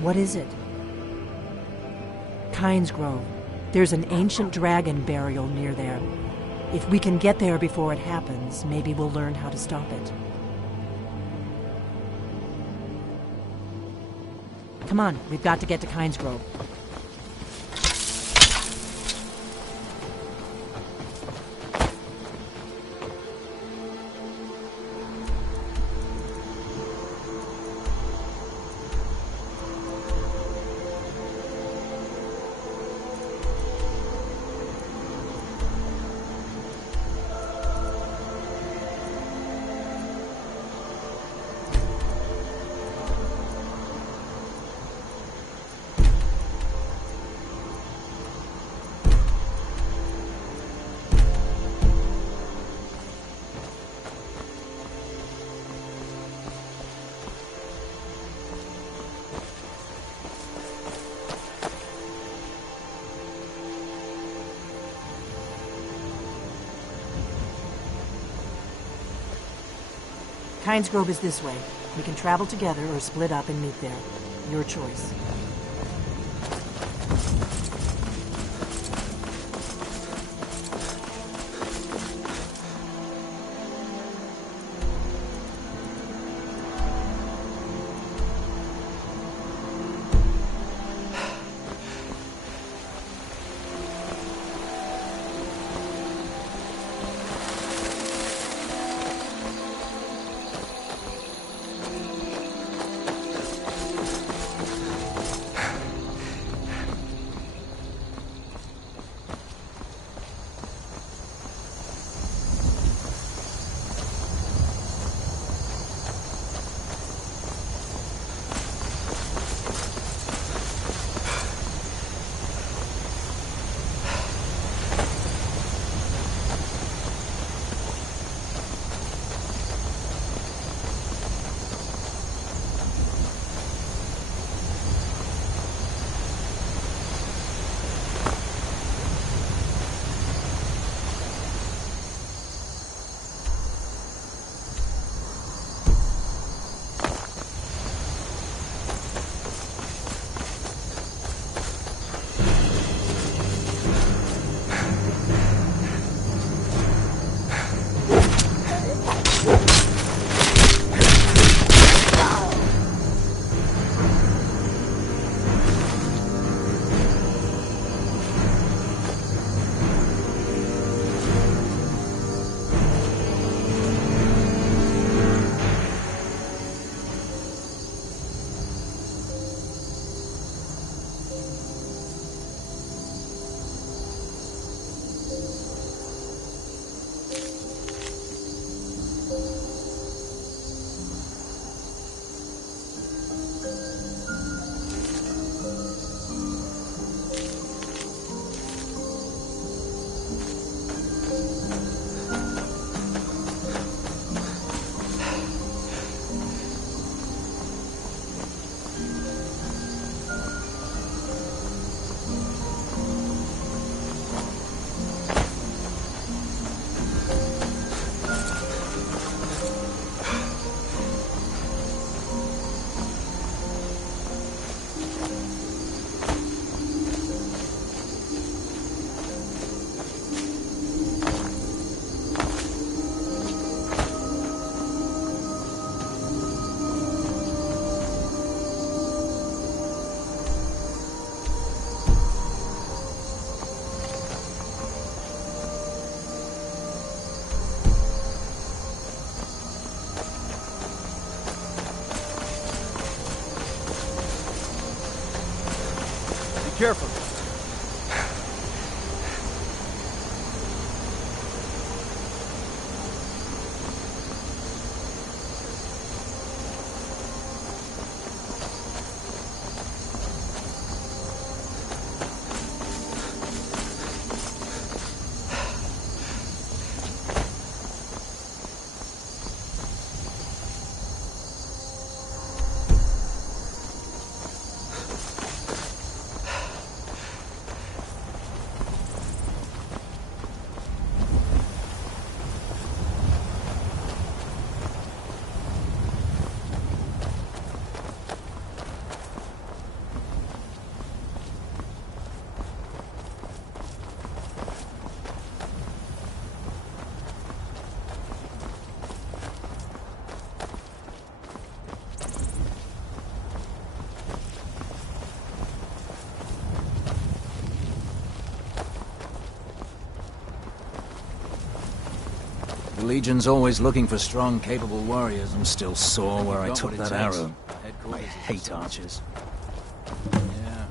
What is it? Kynes Grove. There's an ancient dragon burial near there. If we can get there before it happens, maybe we'll learn how to stop it. Come on, we've got to get to Kynes Grove. Kynes Grove is this way. We can travel together or split up and meet there. Your choice. Careful. Legion's always looking for strong, capable warriors. I'm still sore where I took that arrow. I hate archers. Yeah.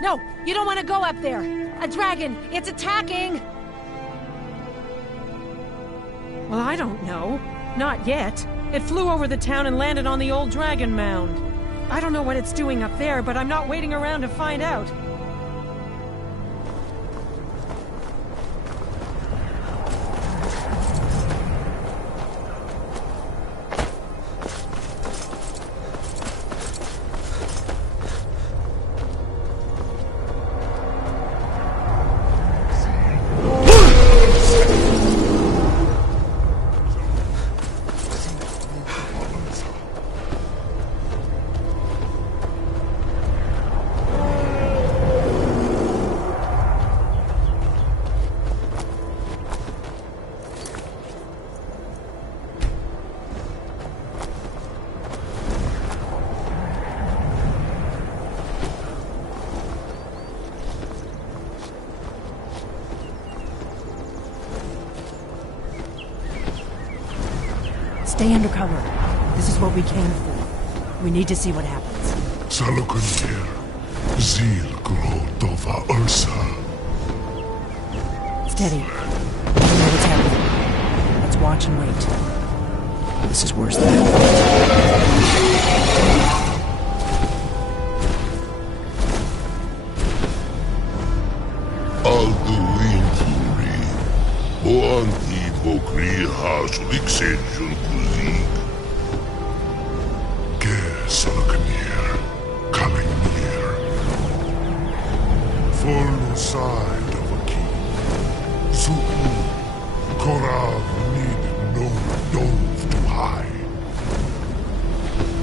No, you don't want to go up there! A dragon! It's attacking! Well, I don't know. Not yet. It flew over the town and landed on the old dragon mound. I don't know what it's doing up there, but I'm not waiting around to find out. Stay under cover. This is what we came for. We need to see what happens. Salokunir, Zil Dova Ursa. Steady. I don't know what's happening. Let's watch and wait. This is worse than I thought. Alduinturi, Boanti Bokri Hasuliksenjun Kuzik. Ge Salokunir, Kalingir. Full side of a king. Zuku, Korav need no dove to hide.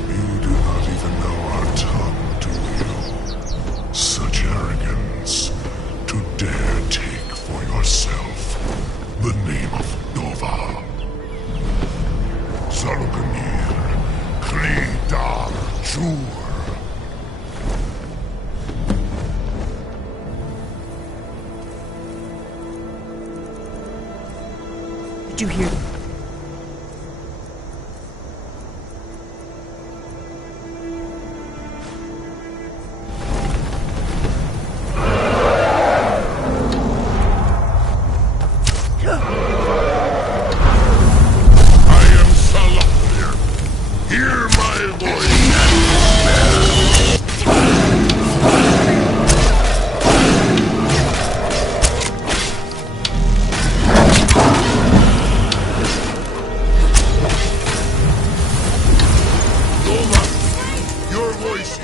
You do not even know our tongue, do you? Such arrogance to dare take for yourself the name of Dova. Salokunir, Kridar Jur. Did you hear? I am Salokunir. Hear my voice and Dova, your voice is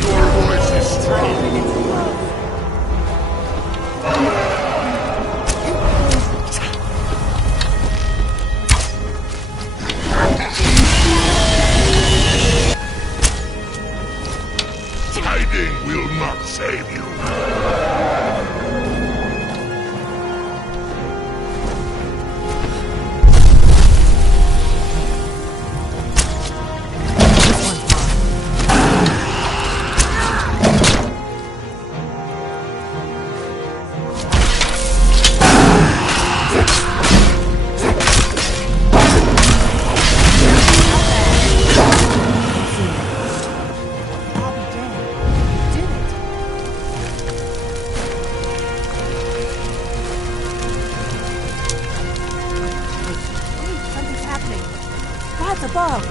your voice is strong. Hiding will not save you. This one's mine. I'll be dead. You did it. Wait, something's happening. God's above.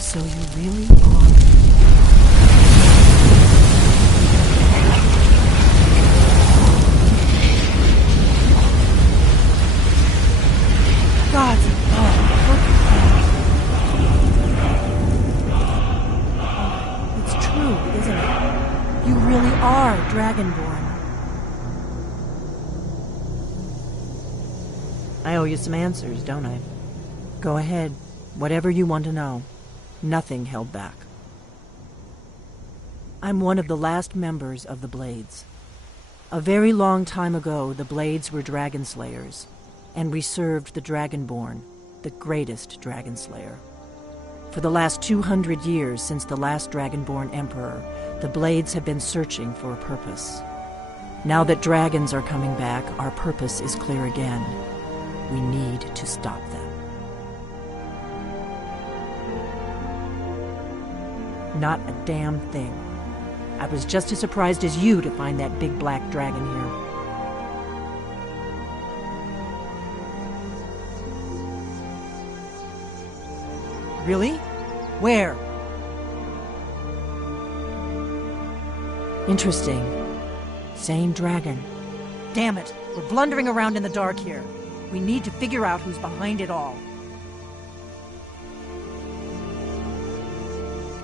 So you really are. God's above. Look at that. It's true, isn't it? You really are Dragonborn. I owe you some answers, don't I? Go ahead. Whatever you want to know. Nothing held back. I'm one of the last members of the Blades. A very long time ago, the Blades were dragon slayers, and we served the Dragonborn, the greatest dragon slayer. For the last 200 years since the last Dragonborn Emperor, the Blades have been searching for a purpose. Now that dragons are coming back, our purpose is clear again. We need to stop them. Not a damn thing. I was just as surprised as you to find that big black dragon here. Really? Where? Interesting. Same dragon. Damn it, we're blundering around in the dark here. We need to figure out who's behind it all.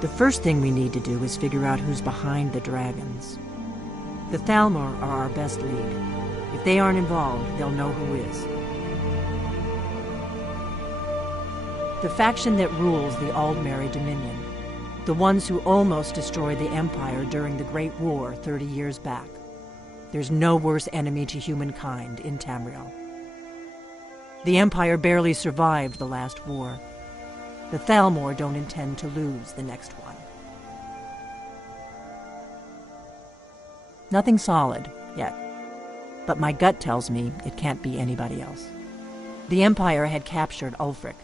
The first thing we need to do is figure out who's behind the dragons. The Thalmor are our best lead. If they aren't involved, they'll know who is. The faction that rules the Aldmeri Dominion. The ones who almost destroyed the Empire during the Great War 30 years back. There's no worse enemy to humankind in Tamriel. The Empire barely survived the last war. The Thalmor don't intend to lose the next one. Nothing solid, yet. But my gut tells me it can't be anybody else. The Empire had captured Ulfric.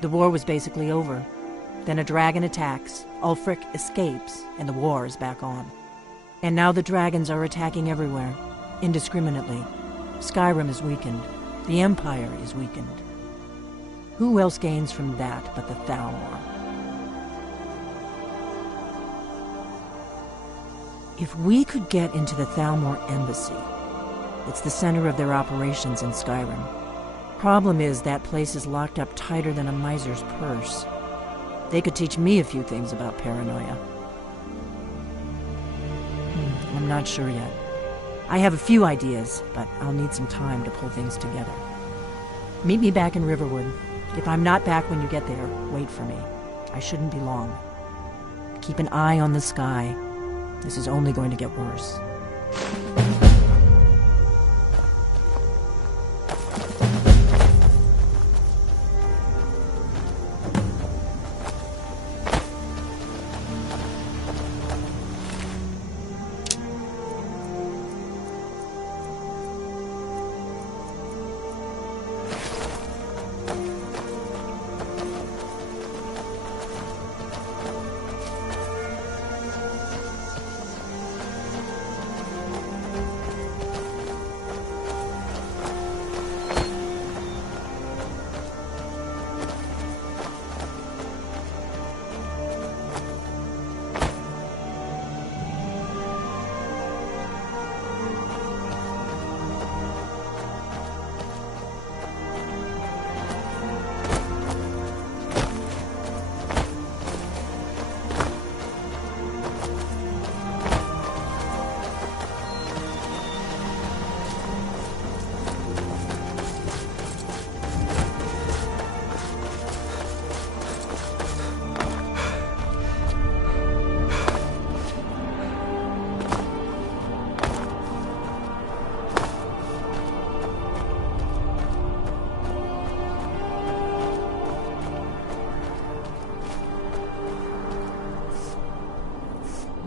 The war was basically over. Then a dragon attacks, Ulfric escapes, and the war is back on. And now the dragons are attacking everywhere, indiscriminately. Skyrim is weakened. The Empire is weakened. Who else gains from that but the Thalmor? If we could get into the Thalmor embassy, it's the center of their operations in Skyrim. Problem is, that place is locked up tighter than a miser's purse. They could teach me a few things about paranoia. I'm not sure yet. I have a few ideas, but I'll need some time to pull things together. Meet me back in Riverwood. If I'm not back when you get there, wait for me. I shouldn't be long. Keep an eye on the sky. This is only going to get worse.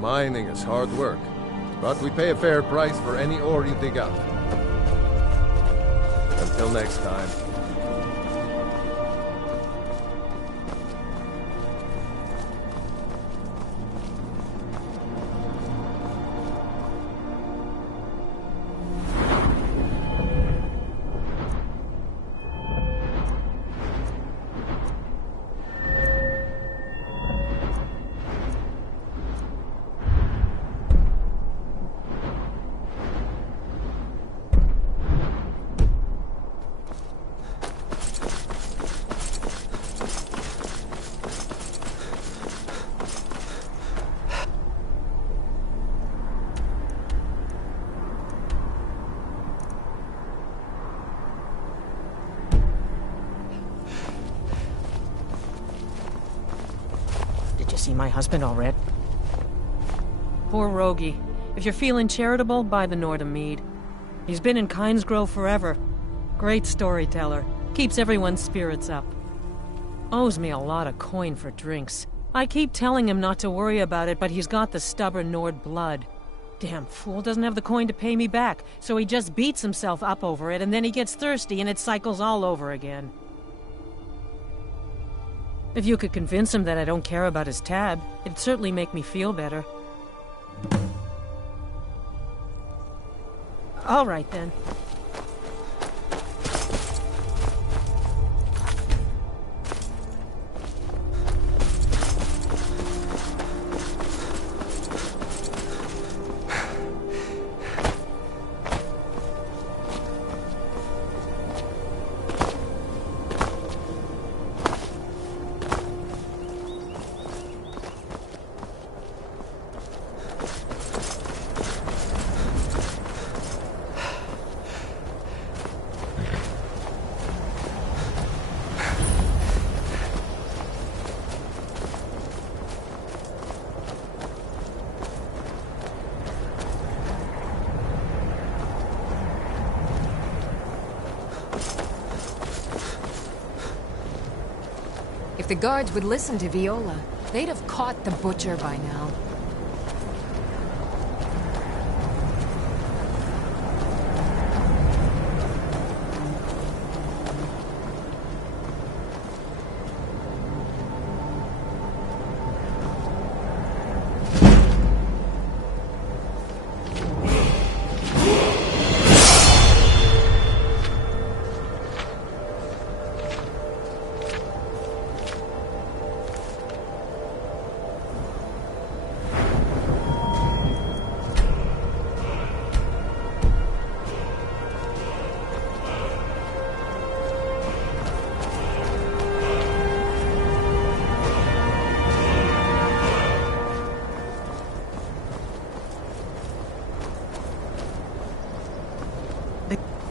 Mining is hard work, but we pay a fair price for any ore you dig up. Until next time. See my husband already? Poor Rogie. If you're feeling charitable, buy the Nordham mead. He's been in Kynes Grove forever. Great storyteller. Keeps everyone's spirits up. Owes me a lot of coin for drinks. I keep telling him not to worry about it, but he's got the stubborn Nord blood. Damn fool doesn't have the coin to pay me back, so he just beats himself up over it, and then he gets thirsty and it cycles all over again. If you could convince him that I don't care about his tab, it'd certainly make me feel better. All right, then. If the guards would listen to Viola, they'd have caught the butcher by now.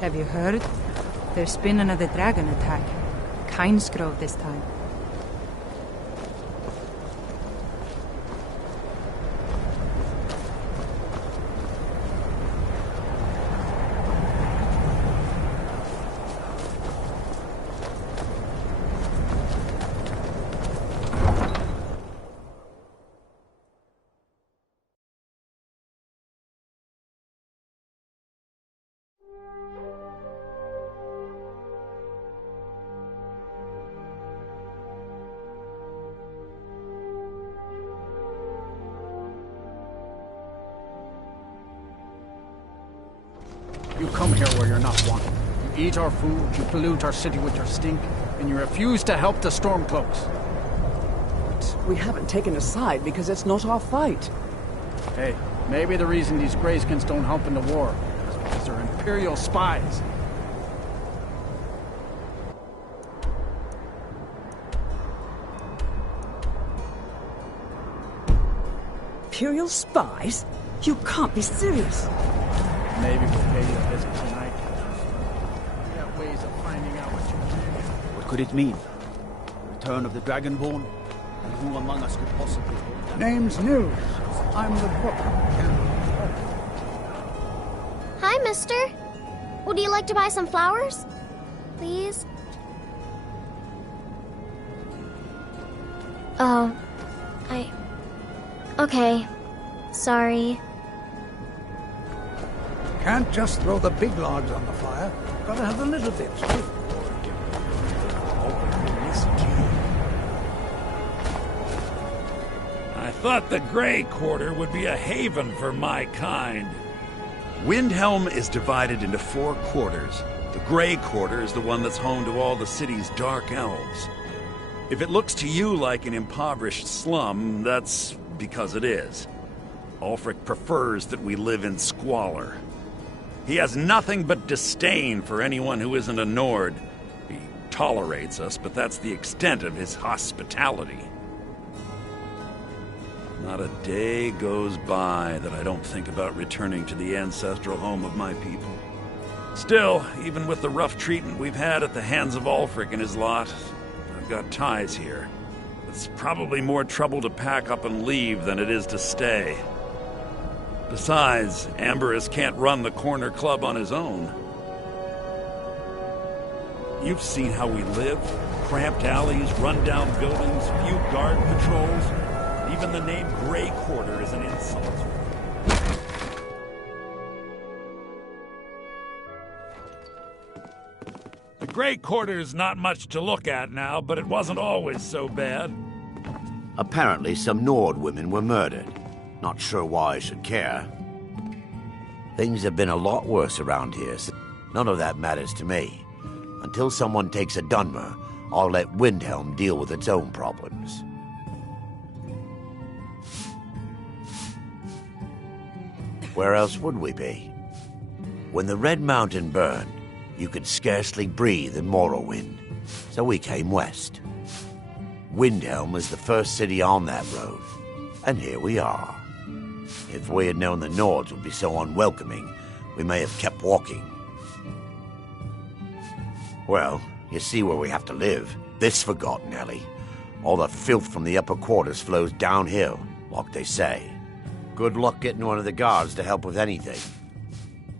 Have you heard? There's been another dragon attack. Kynes Grove this time. You come here where you're not wanted. You eat our food, you pollute our city with your stink, and you refuse to help the Stormcloaks. But we haven't taken a side because it's not our fight. Hey, maybe the reason these Greyskins don't help in the war is because they're Imperial spies. Imperial spies? You can't be serious. Maybe we'll pay you a visit tonight. We have ways of finding out what you're doing. What could it mean? Return of the Dragonborn? And who among us could possibly hold that? Name's News. I'm the book. Hi, mister. Would you like to buy some flowers? Please? Oh. Okay. Sorry. Can't just throw the big logs on the fire. Gotta have the little bits, too. I thought the Grey Quarter would be a haven for my kind. Windhelm is divided into 4 quarters. The Grey Quarter is the one that's home to all the city's dark elves. If it looks to you like an impoverished slum, that's because it is. Ulfric prefers that we live in squalor. He has nothing but disdain for anyone who isn't a Nord. He tolerates us, but that's the extent of his hospitality. Not a day goes by that I don't think about returning to the ancestral home of my people. Still, even with the rough treatment we've had at the hands of Ulfric and his lot, I've got ties here. It's probably more trouble to pack up and leave than it is to stay. Besides, Amberus can't run the corner club on his own. You've seen how we live. Cramped alleys, run-down buildings, few guard patrols. Even the name Grey Quarter is an insult. The Grey Quarter's not much to look at now, but it wasn't always so bad. Apparently some Nord women were murdered. Not sure why I should care. Things have been a lot worse around here, so none of that matters to me. Until someone takes a Dunmer, I'll let Windhelm deal with its own problems. Where else would we be? When the Red Mountain burned, you could scarcely breathe in Morrowind, so we came west. Windhelm was the first city on that road, and here we are. If we had known the Nords would be so unwelcoming, we may have kept walking. Well, you see where we have to live. This forgotten alley. All the filth from the upper quarters flows downhill, like they say. Good luck getting one of the guards to help with anything.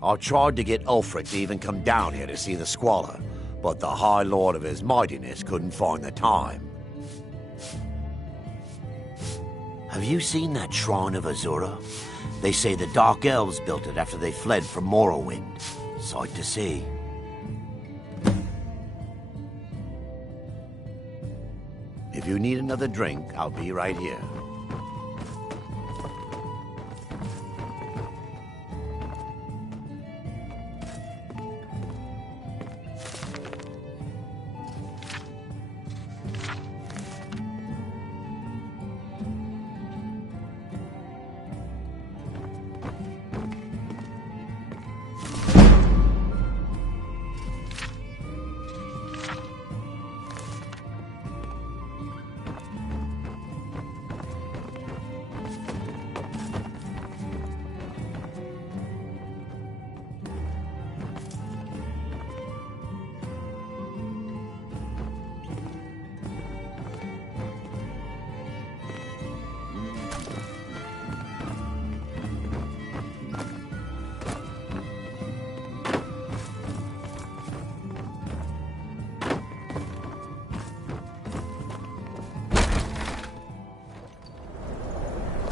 I tried to get Ulfric to even come down here to see the squalor, but the High Lord of his mightiness couldn't find the time. Have you seen that shrine of Azura? They say the Dark Elves built it after they fled from Morrowind. Sight to see. If you need another drink, I'll be right here.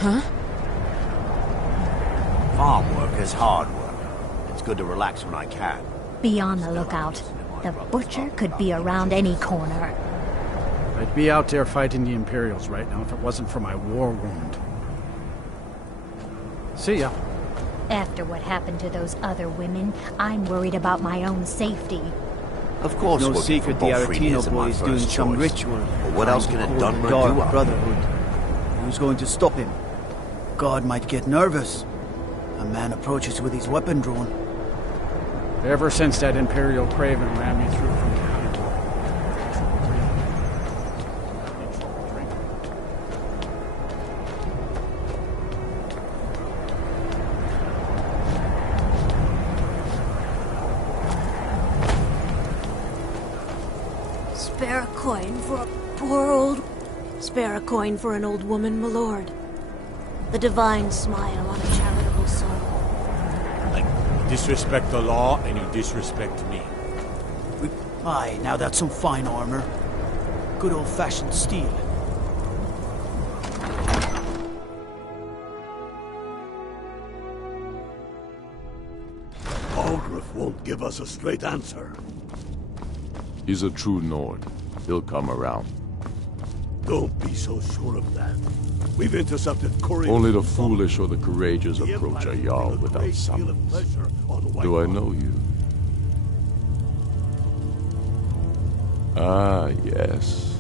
Huh? Farm work is hard work. It's good to relax when I can. Be on the lookout. The butcher could be around any corner. I'd be out there fighting the Imperials right now if it wasn't for my war wound. See ya. After what happened to those other women, I'm worried about my own safety. Of course, no secret the Aretino boy is doing some ritual. But what else can a Dunmer do? Dark Brotherhood. Who's going to stop him? God might get nervous. A man approaches with his weapon drawn. Ever since that Imperial Craven ran me through from the Spare a coin for a poor old... Spare a coin for an old woman, my lord. The divine smile on a charitable soul. Disrespect the law, and you disrespect me. Aye, now that's some fine armor. Good old-fashioned steel. Algrif won't give us a straight answer. He's a true Nord. He'll come around. Don't be so sure of that. We've intercepted couriers. Only the foolish or the courageous approach a Jarl without summons. Do I know you? Ah, yes.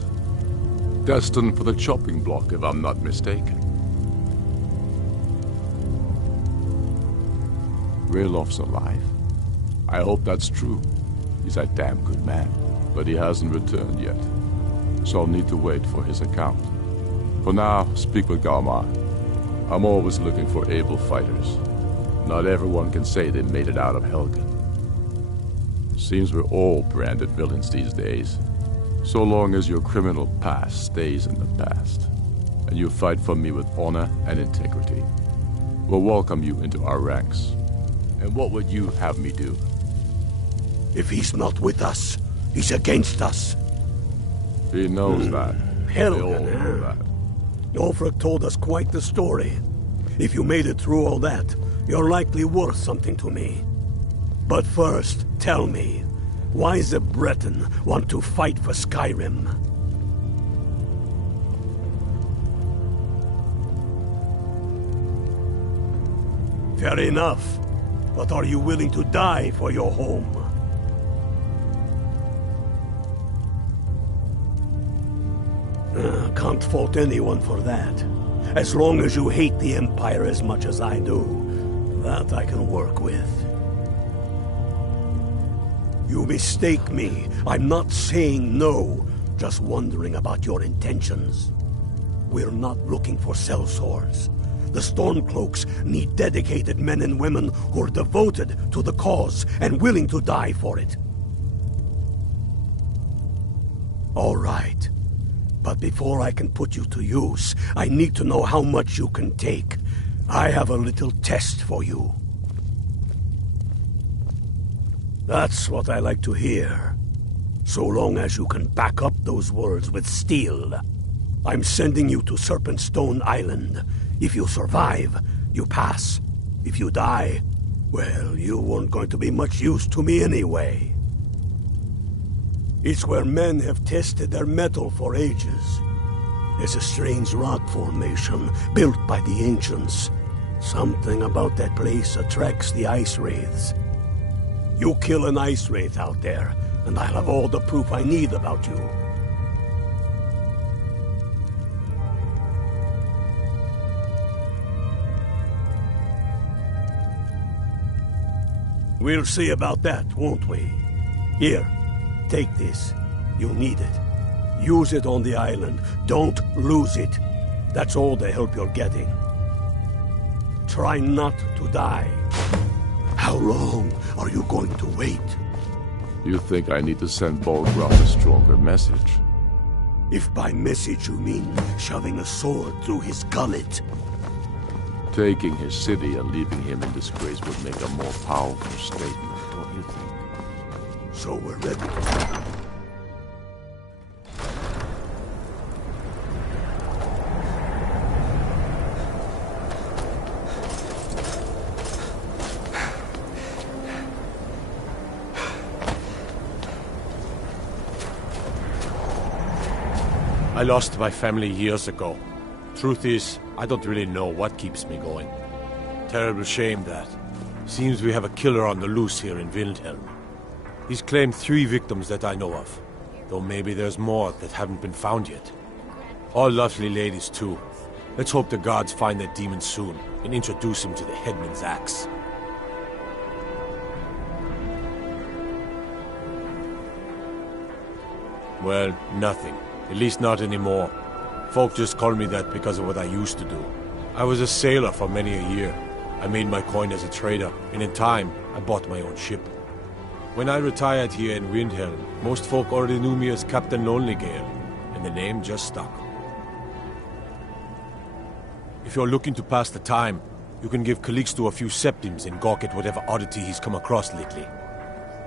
Destined for the chopping block, if I'm not mistaken. Railof's alive. I hope that's true. He's a damn good man, but he hasn't returned yet. So I'll need to wait for his account. For now, speak with Galmar. I'm always looking for able fighters. Not everyone can say they made it out of Helgen. Seems we're all branded villains these days. So long as your criminal past stays in the past, and you fight for me with honor and integrity. will welcome you into our ranks. And what would you have me do? If he's not with us, he's against us. He knows that. Hell, They all know that. Ulfric told us quite the story. If you made it through all that, you're likely worth something to me. But first, tell me, why the Breton want to fight for Skyrim? Fair enough. But are you willing to die for your home? Can't fault anyone for that. As long as you hate the Empire as much as I do, that I can work with. You mistake me. I'm not saying no, just wondering about your intentions. We're not looking for sellswords. The Stormcloaks need dedicated men and women who are devoted to the cause and willing to die for it. All right. But before I can put you to use, I need to know how much you can take. I have a little test for you. That's what I like to hear. So long as you can back up those words with steel. I'm sending you to Serpentstone Island. If you survive, you pass. If you die, well, you weren't going to be much use to me anyway. It's where men have tested their metal for ages. It's a strange rock formation built by the ancients. Something about that place attracts the ice wraiths. You kill an ice wraith out there, and I'll have all the proof I need about you. We'll see about that, won't we? Here, take this. You'll need it. Use it on the island. Don't lose it. That's all the help you're getting. Try not to die. How long are you going to wait? You think I need to send Bolgraf a stronger message? If by message you mean shoving a sword through his gullet. Taking his city and leaving him in disgrace would make a more powerful statement, don't you think? So we're ready. I lost my family years ago. Truth is, I don't really know what keeps me going. Terrible shame that. Seems we have a killer on the loose here in Windhelm. He's claimed 3 victims that I know of, though maybe there's more that haven't been found yet. All lovely ladies too. Let's hope the gods find that demon soon and introduce him to the headman's axe. Well, nothing. At least not anymore. Folk just call me that because of what I used to do. I was a sailor for many a year. I made my coin as a trader, and in time, I bought my own ship. When I retired here in Windhelm, most folk already knew me as Captain Lonelygale, and the name just stuck. If you're looking to pass the time, you can give Calixto a few septims and gawk at whatever oddity he's come across lately.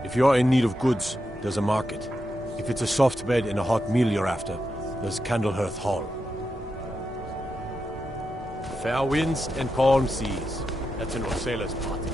If you're in need of goods, there's a market. If it's a soft bed and a hot meal you're after, there's Candlehearth Hall. Fair winds and calm seas. That's an old sailor's party.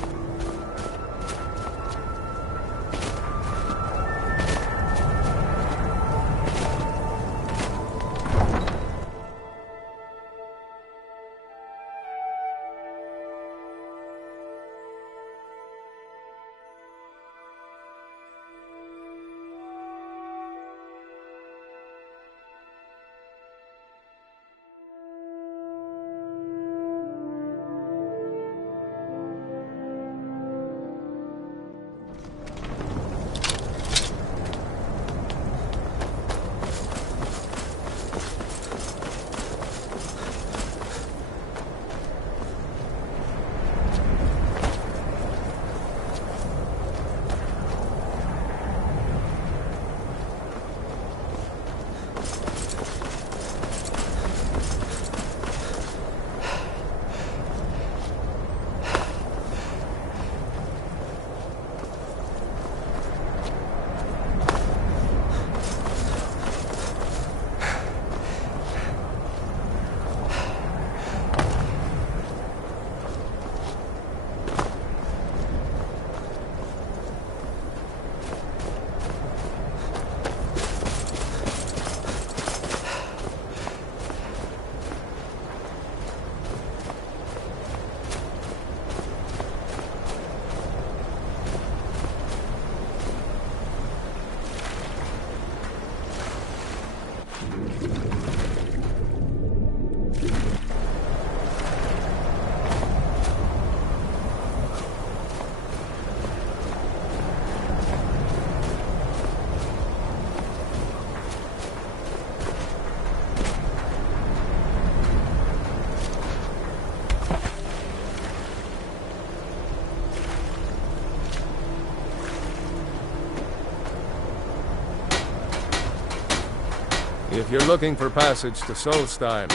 If you're looking for passage to Solstheim,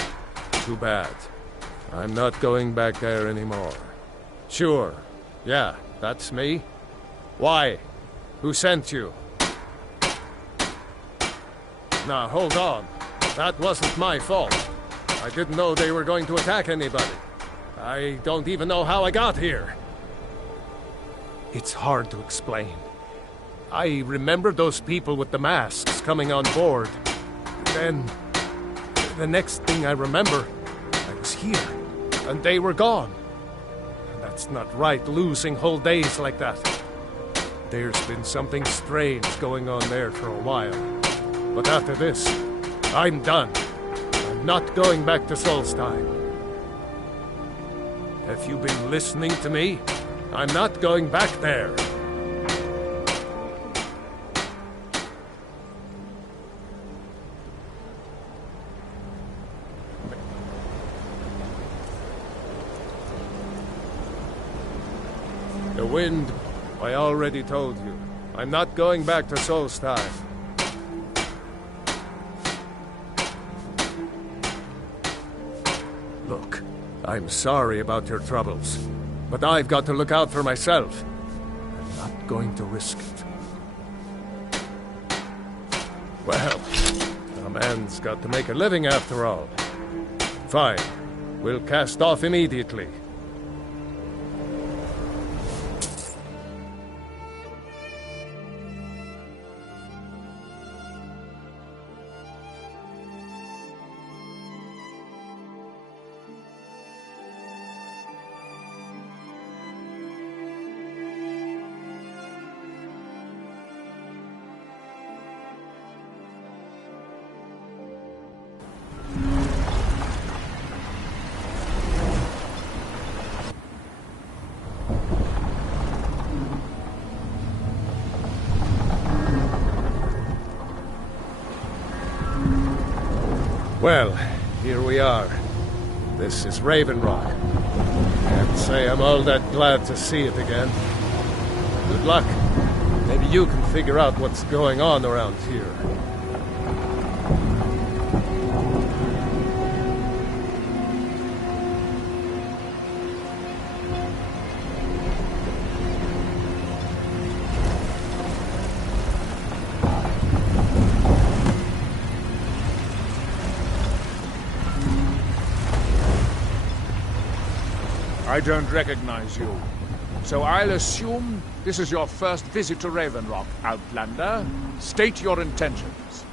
too bad. I'm not going back there anymore. Sure. Yeah, that's me. Why? Who sent you? Now, hold on. That wasn't my fault. I didn't know they were going to attack anybody. I don't even know how I got here. It's hard to explain. I remember those people with the masks coming on board. Then, the next thing I remember, I was here, and they were gone. And that's not right, losing whole days like that. There's been something strange going on there for a while. But after this, I'm done. I'm not going back to Solstheim. Have you been listening to me? I'm not going back there. The wind, I already told you. I'm not going back to Solstheim. Look, I'm sorry about your troubles, but I've got to look out for myself. I'm not going to risk it. Well, a man's got to make a living after all. Fine. We'll cast off immediately. Well, here we are. This is Raven Rock. Can't say I'm all that glad to see it again. Good luck. Maybe you can figure out what's going on around here. I don't recognize you. So I'll assume this is your first visit to Raven Rock, Outlander. State your intentions.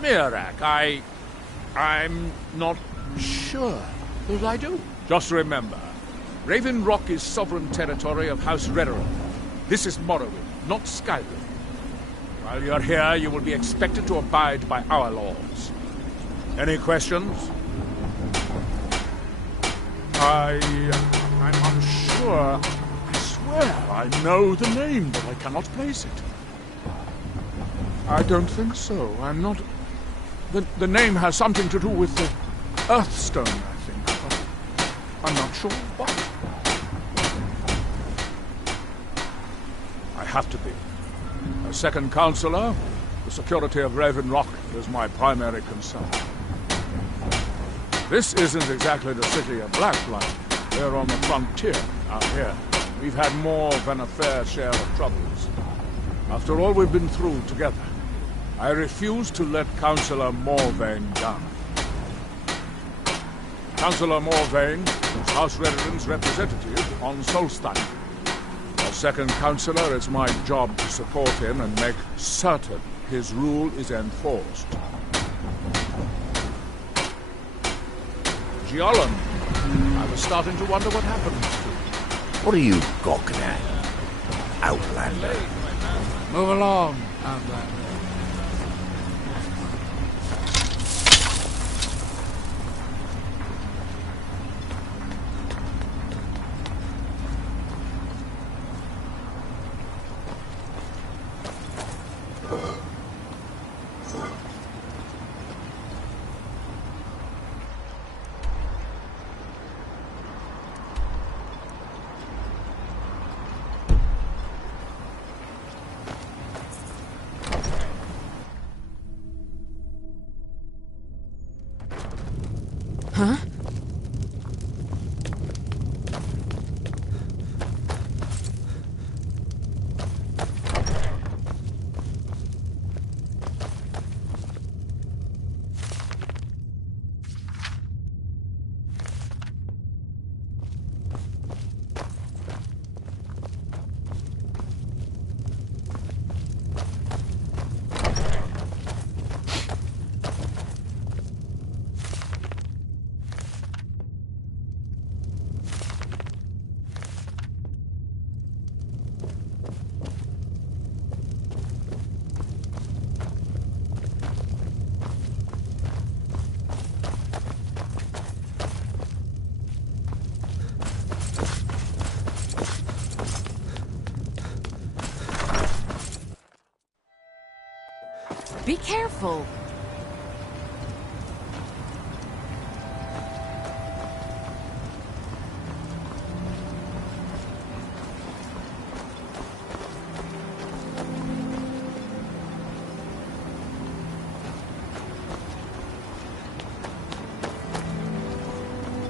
Mirak, I'm not sure that I do. Just remember, Raven Rock is sovereign territory of House Redoran. This is Morrowind, not Skyrim. While you're here, you will be expected to abide by our laws. Any questions? I'm unsure. I swear I know the name, but I cannot place it. I don't think so. I'm not... The name has something to do with the Earthstone, I think, but I'm not sure what. I have to be. As second counselor, the security of Raven Rock is my primary concern. This isn't exactly the city of Blacklight. We're on the frontier out here. We've had more than a fair share of troubles. After all we've been through together, I refuse to let Councillor Morvain down. Councillor Morvain is House Redoran's representative on Solstheim. As second councillor, it's my job to support him and make certain his rule is enforced. Giolan, I was starting to wonder what happened to you. What are you gawking at, Outlander? Move along, Outlander. Huh? Be careful.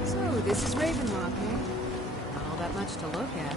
So, this is Ravenlock, eh? Not all that much to look at.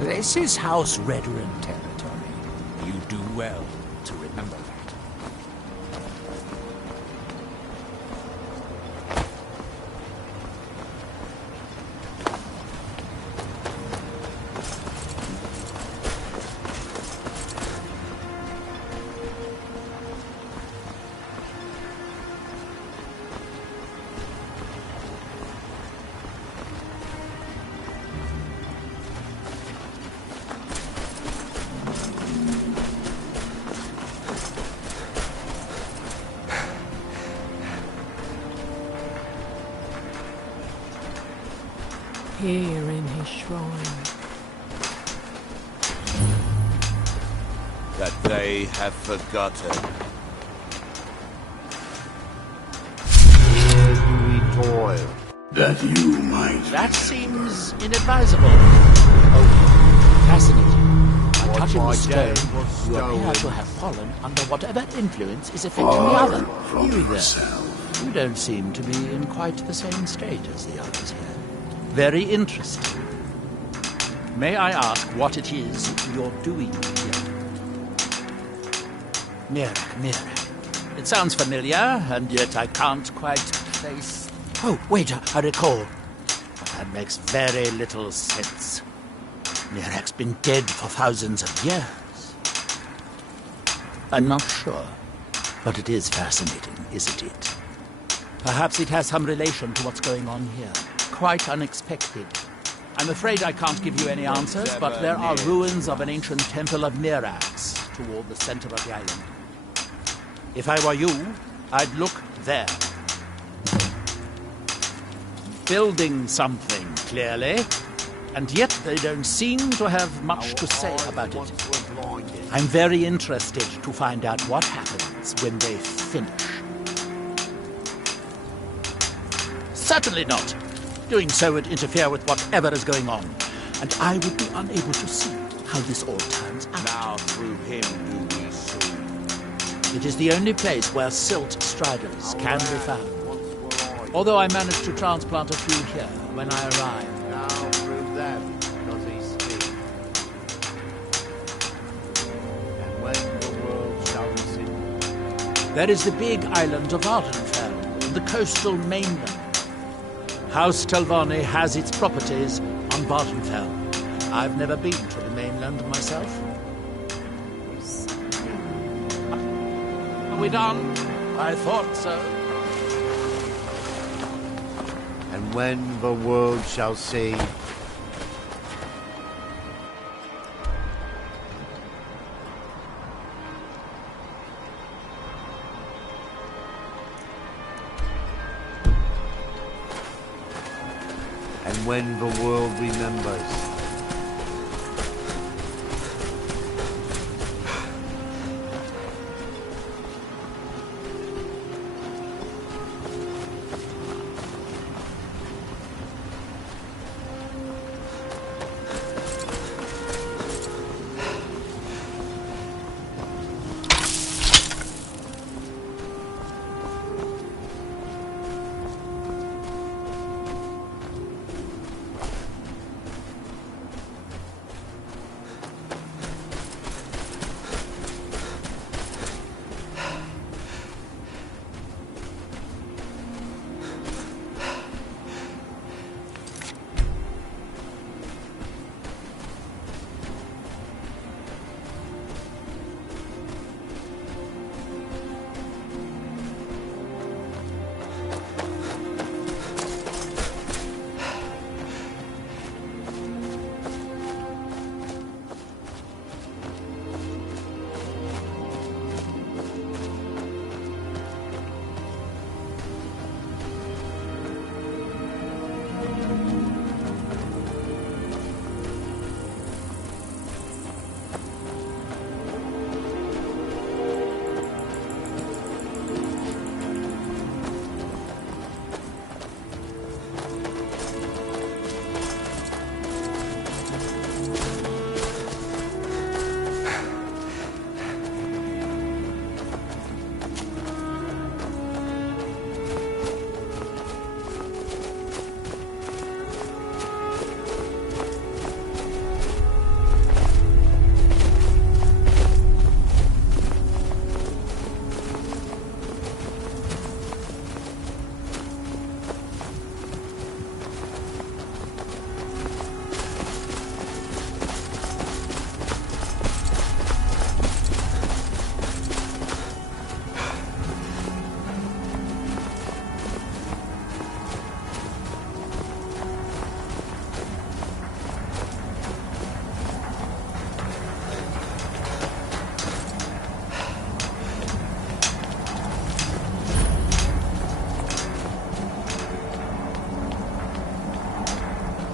This is House Redoran territory. You do well to remember that. Here in his shrine. That they have forgotten. Here do we toil. That you might. That seems inadvisable. Oh, fascinating. By touching the stone, you appear to have fallen under whatever influence is affecting the other. You there. You don't seem to be in quite the same state as the others here. Very interesting. May I ask what it is you're doing here? Mirak. It sounds familiar, and yet I can't quite place... Oh, wait, I recall. That makes very little sense. Mirak's been dead for thousands of years. I'm not sure, but it is fascinating, isn't it? Perhaps it has some relation to what's going on here. Quite unexpected. I'm afraid I can't give you any answers, but there are ruins of an ancient temple of Mirax toward the center of the island. If I were you, I'd look there. Building something, clearly, and yet they don't seem to have much to say about it. I'm very interested to find out what happens when they finish. Certainly not. Doing so would interfere with whatever is going on, and I would be unable to see how this all turns out. Now through him do we sue. It is the only place where silt striders can be found. Although I managed to transplant a few here when I arrived. Now through them does he speak. And when the world shall receive. There is the big island of Ardenfell, the coastal mainland. House Telvanni has its properties on on Bottomfell. I've never been to the mainland myself. Are we done? I thought so. And when the world shall see... And when the world remembers...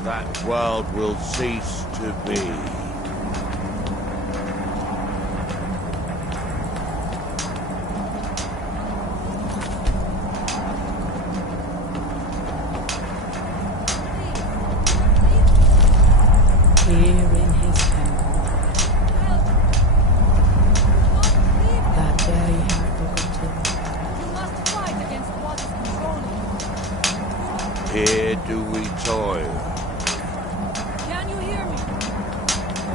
That world will cease to be. Here in his temple. That very heartbroken too. You must fight against what is controlling you. Here do we toil. Can you hear me?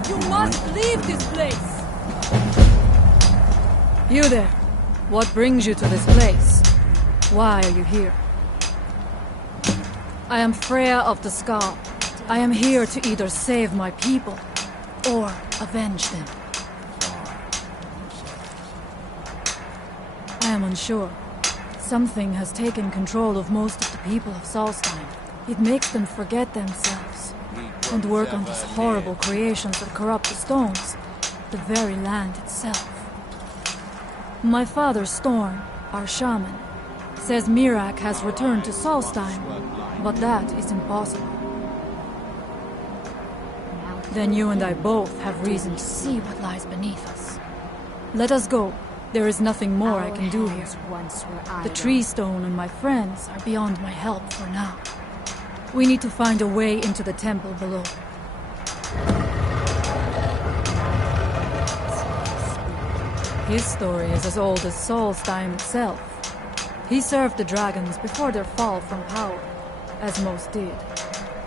You must leave this place! You there. What brings you to this place? Why are you here? I am Freya of the Skal. I am here to either save my people, or avenge them. I am unsure. Something has taken control of most of the people of Solstheim. It makes them forget themselves, and work on these horrible creations that corrupt the stones, the very land itself. My father, Storm, our shaman, says Mirak has returned to Solstheim, but that is impossible. Then you and I both have reason to see what lies beneath us. Let us go. There is nothing more I can do here. The tree stone and my friends are beyond my help for now. We need to find a way into the temple below. His story is as old as Solstheim itself. He served the dragons before their fall from power, as most did.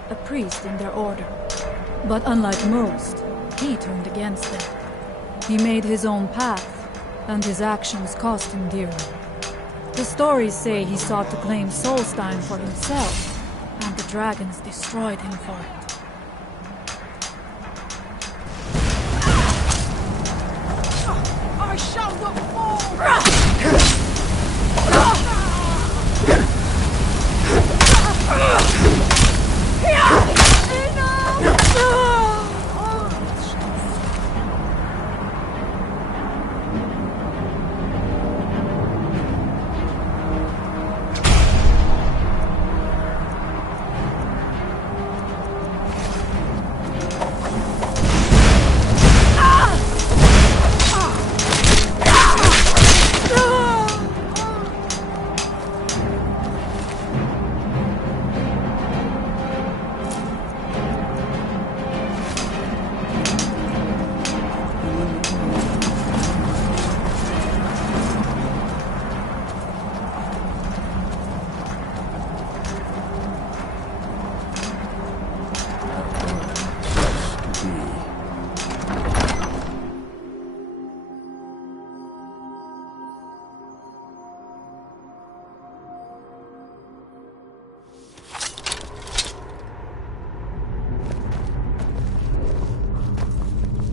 A priest in their order. But unlike most, he turned against them. He made his own path, and his actions cost him dearly. The stories say he sought to claim Solstheim for himself, and the dragons destroyed him for it.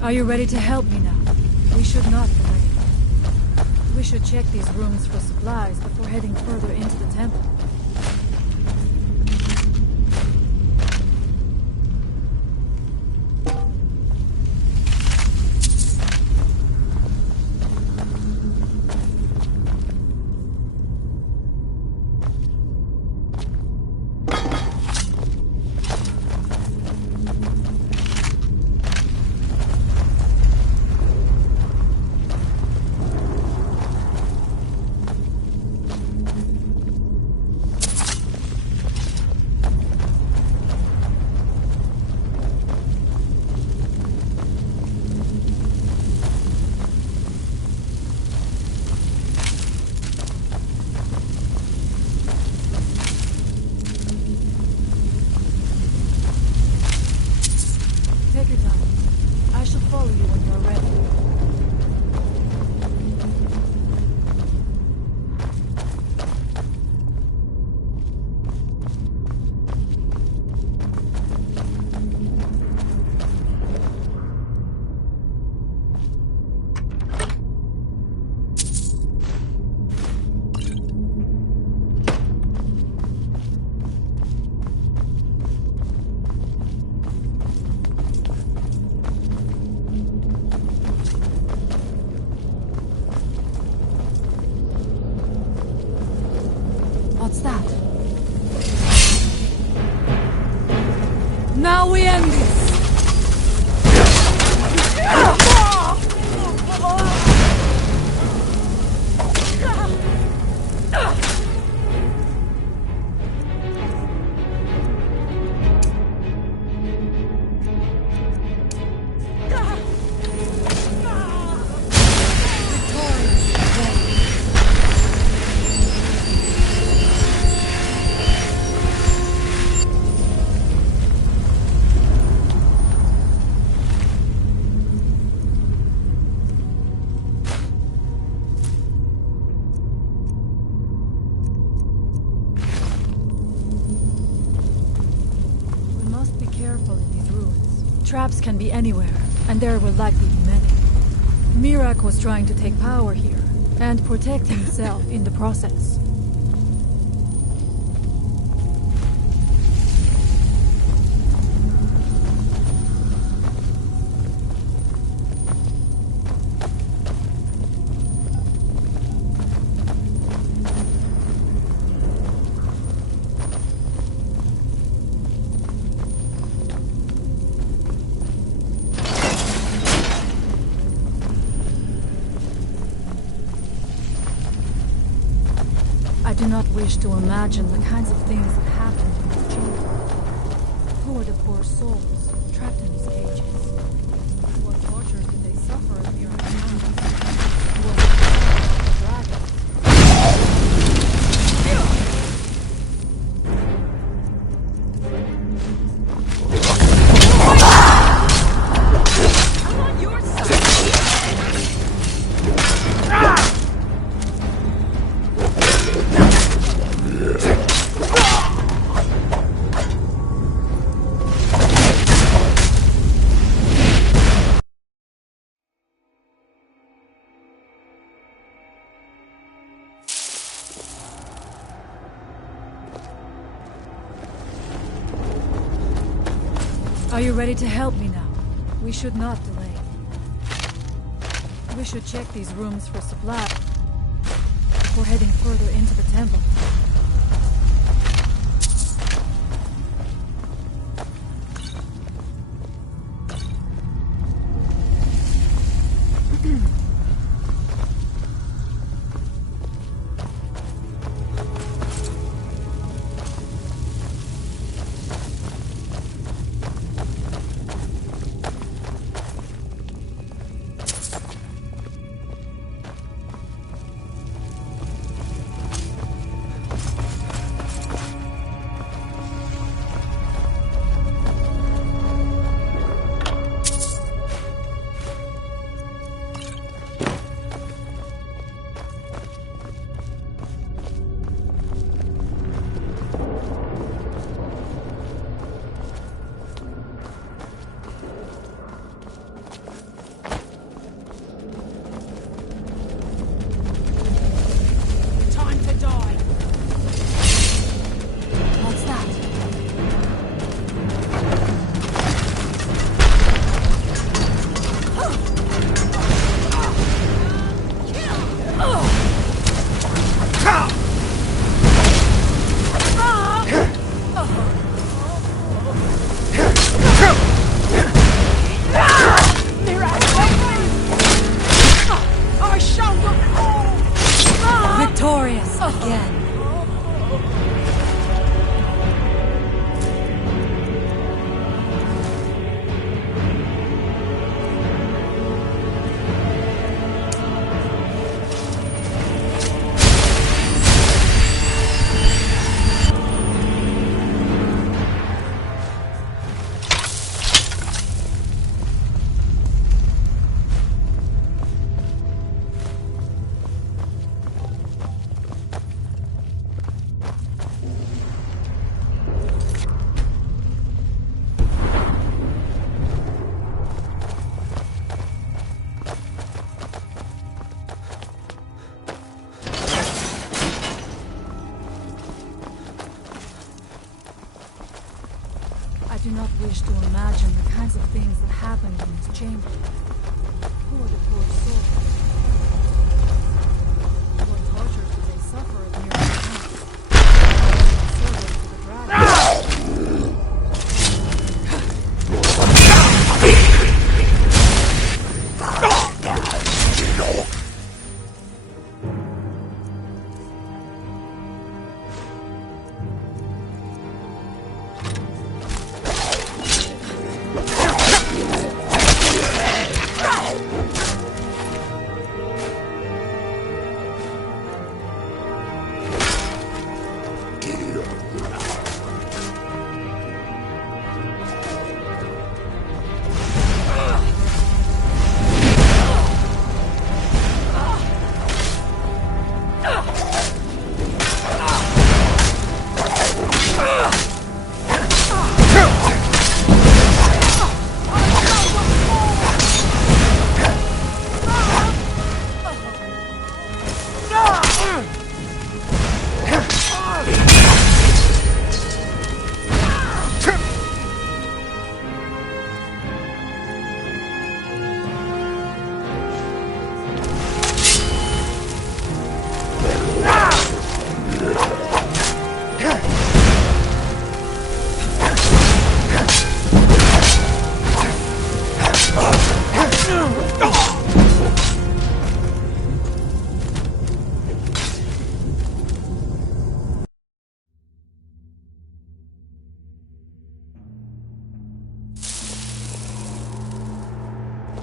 Are you ready to help me now? We should not delay. We should check these rooms for supplies before heading further into the temple. Take your time. I shall follow you when you are ready. What's that? Now we end this! Careful in these ruins. Traps can be anywhere, and there will likely be many. Mirak was trying to take power here, and protect himself in the process. I do not wish to imagine the kinds of things that happened in this chamber. Who are the poor souls trapped in these cages? What tortures did they suffer at the earth? Was it the dragon? I'm on your side! Are you ready to help me now? We should not delay. We should check these rooms for supply before heading further into the temple. kinds of things that happened in this chamber. Poor the poor soul. What tortures did they suffer at near their hands? Service to the dragon.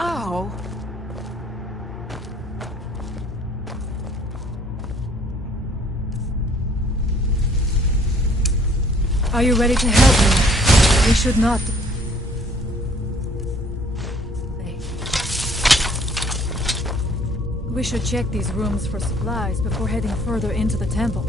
Ow! Are you ready to help me? We should not... We should check these rooms for supplies before heading further into the temple.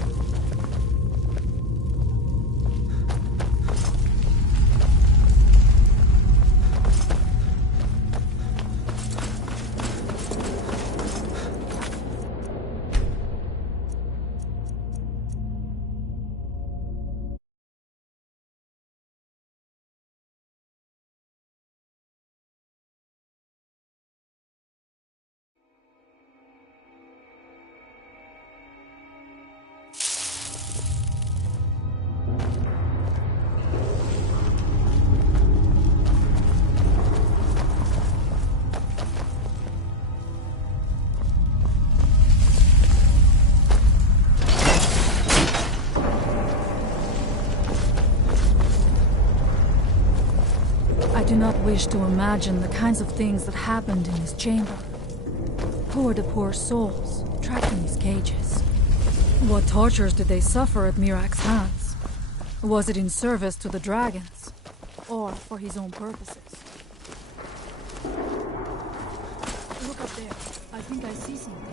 I do not wish to imagine the kinds of things that happened in this chamber. Poor the poor souls, trapped in these cages. What tortures did they suffer at Mirak's hands? Was it in service to the dragons, or for his own purposes? Look up there. I think I see something.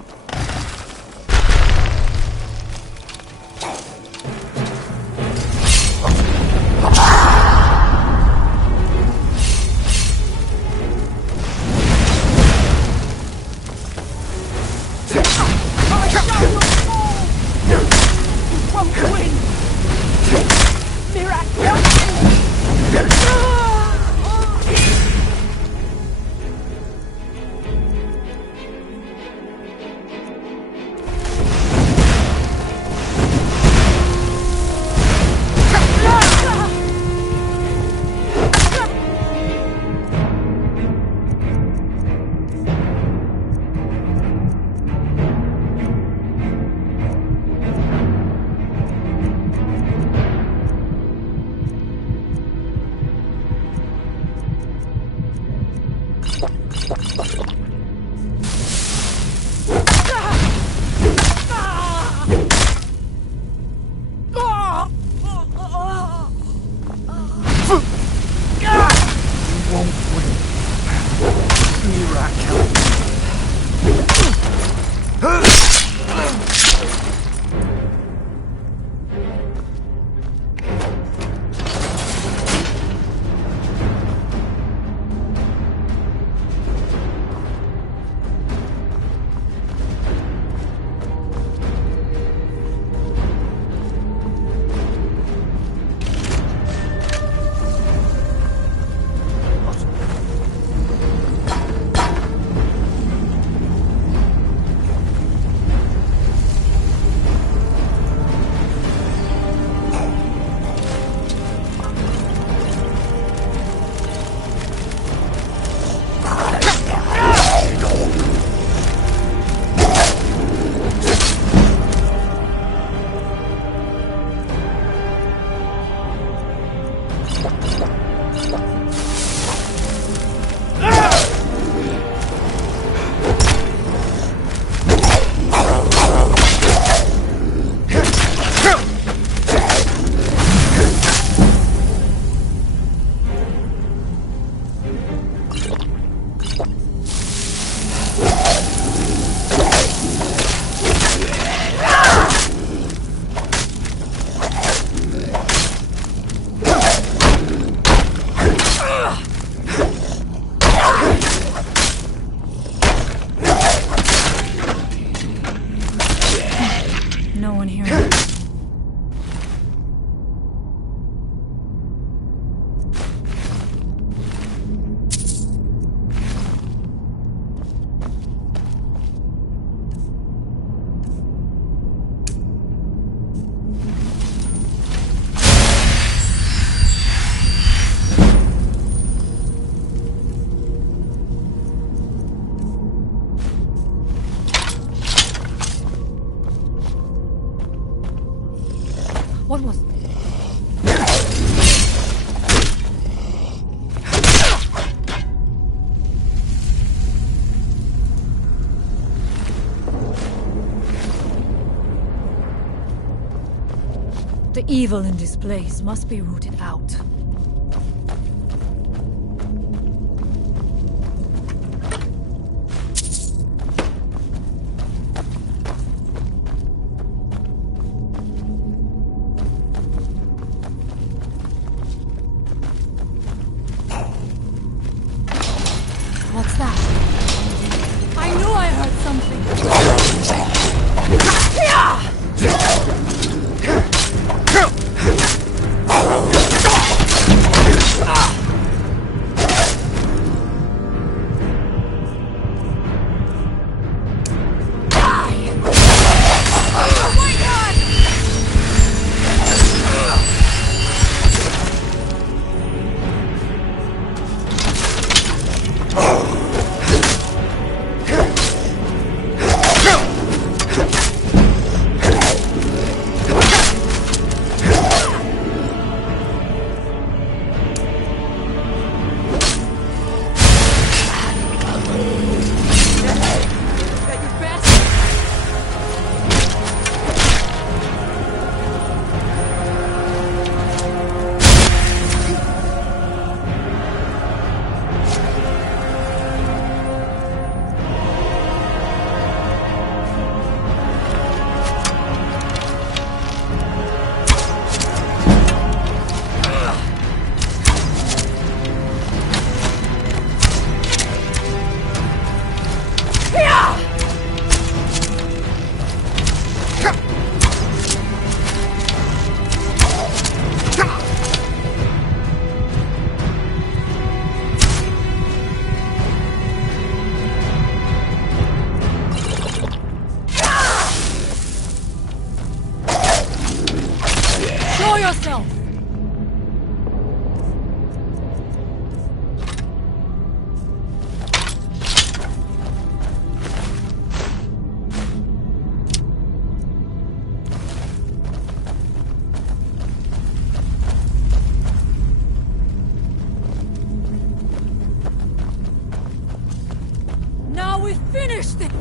The evil in this place must be rooted out. What's that? I knew I heard something. Show yourself! Now we finished it!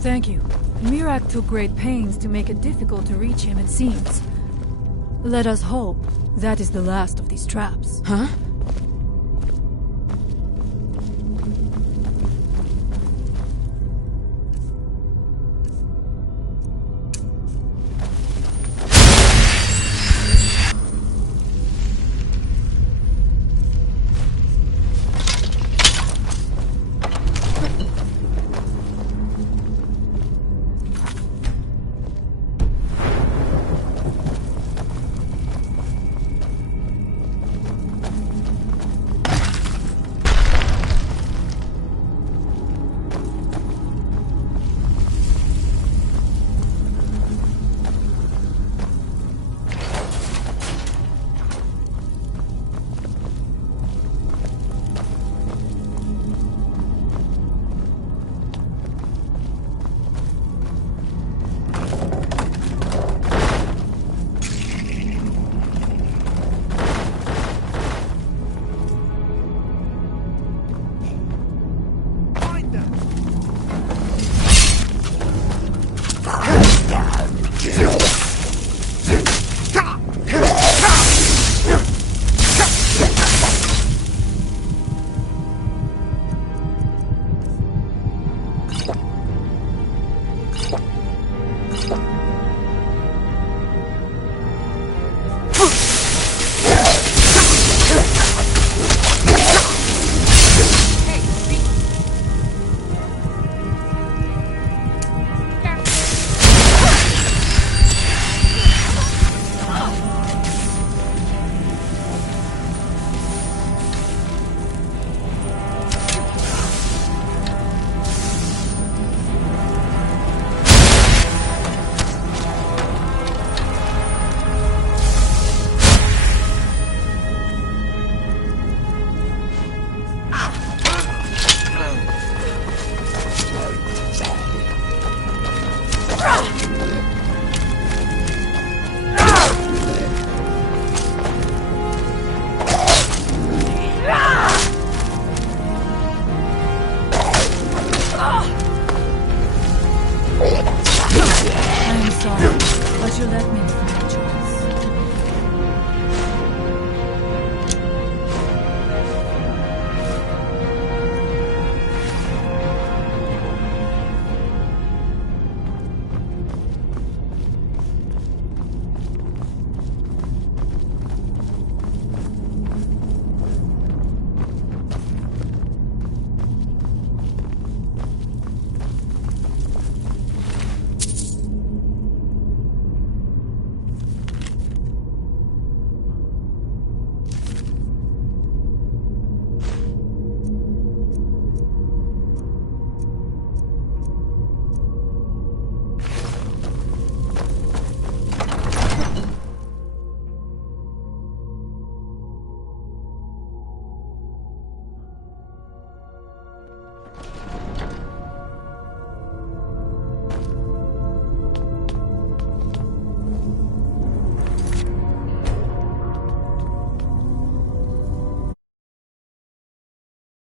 Thank you. Mirak took great pains to make it difficult to reach him, it seems. Let us hope that is the last of these traps. Huh?